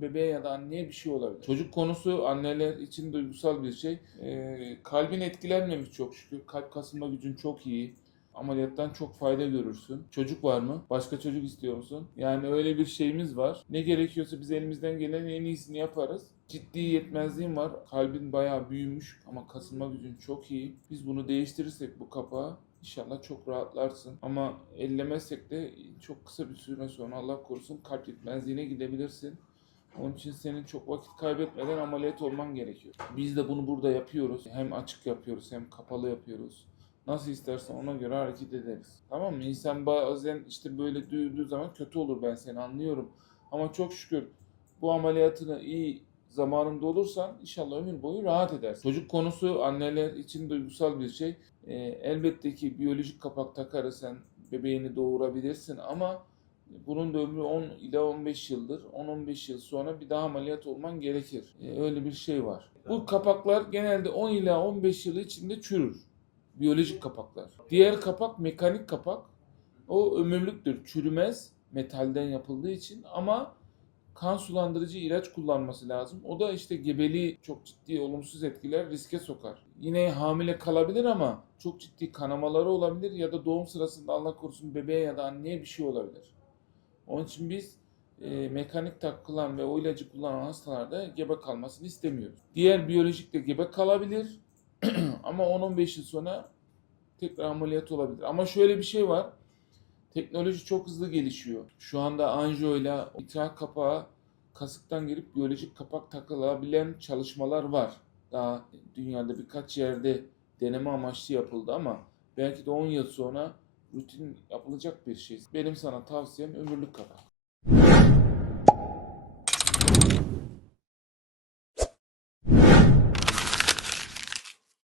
korusun bebeğe ya da anneye bir şey olabilir. Çocuk konusu anneler için duygusal bir şey. Ee, kalbin etkilenmemiş çok şükür. Kalp kasılma gücün çok iyi. Ameliyattan çok fayda görürsün. Çocuk var mı? Başka çocuk istiyor musun? Yani öyle bir şeyimiz var. Ne gerekiyorsa biz elimizden gelenin en iyisini yaparız. Ciddi yetmezliğim var. Kalbin bayağı büyümüş ama kasılma gücün çok iyi. Biz bunu değiştirirsek bu kapağı İnşallah çok rahatlarsın. Ama ellemezsek de çok kısa bir süre sonra Allah korusun kalp yetmezliğine gidebilirsin. Onun için senin çok vakit kaybetmeden ameliyat olman gerekiyor. Biz de bunu burada yapıyoruz. Hem açık yapıyoruz hem kapalı yapıyoruz. Nasıl istersen ona göre hareket ederiz. Tamam mı? İnsan bazen işte böyle duyduğu zaman kötü olur ben seni anlıyorum. Ama çok şükür bu ameliyatını iyi zamanında olursan inşallah ömür boyu rahat edersin. Çocuk konusu anneler için duygusal bir şey. Ee, elbette ki biyolojik kapak takarız sen bebeğini doğurabilirsin ama bunun da ömrü 10 ila 15 yıldır. 10-15 yıl sonra bir daha ameliyat olman gerekir. Ee, öyle bir şey var. Bu kapaklar genelde 10 ila 15 yıl içinde çürür. Biyolojik kapaklar. Diğer kapak mekanik kapak. O ömürlüktür. Çürümez metalden yapıldığı için ama kan sulandırıcı ilaç kullanması lazım. O da işte gebeliği çok ciddi olumsuz etkiler riske sokar. Yine hamile kalabilir ama çok ciddi kanamaları olabilir ya da doğum sırasında Allah korusun bebeğe ya da anneye bir şey olabilir. Onun için biz e, mekanik takılan ve o ilacı kullanan hastalarda gebe kalmasını istemiyoruz. Diğer biyolojik de gebe kalabilir ama 10-15 yıl sonra tekrar ameliyat olabilir. Ama şöyle bir şey var. Teknoloji çok hızlı gelişiyor. Şu anda anjiyoyla idrar kapağı kasıktan girip biyolojik kapak takılabilen çalışmalar var. Daha dünyada birkaç yerde deneme amaçlı yapıldı ama belki de 10 yıl sonra rutin yapılacak bir şey. Benim sana tavsiyem ömürlük kapak.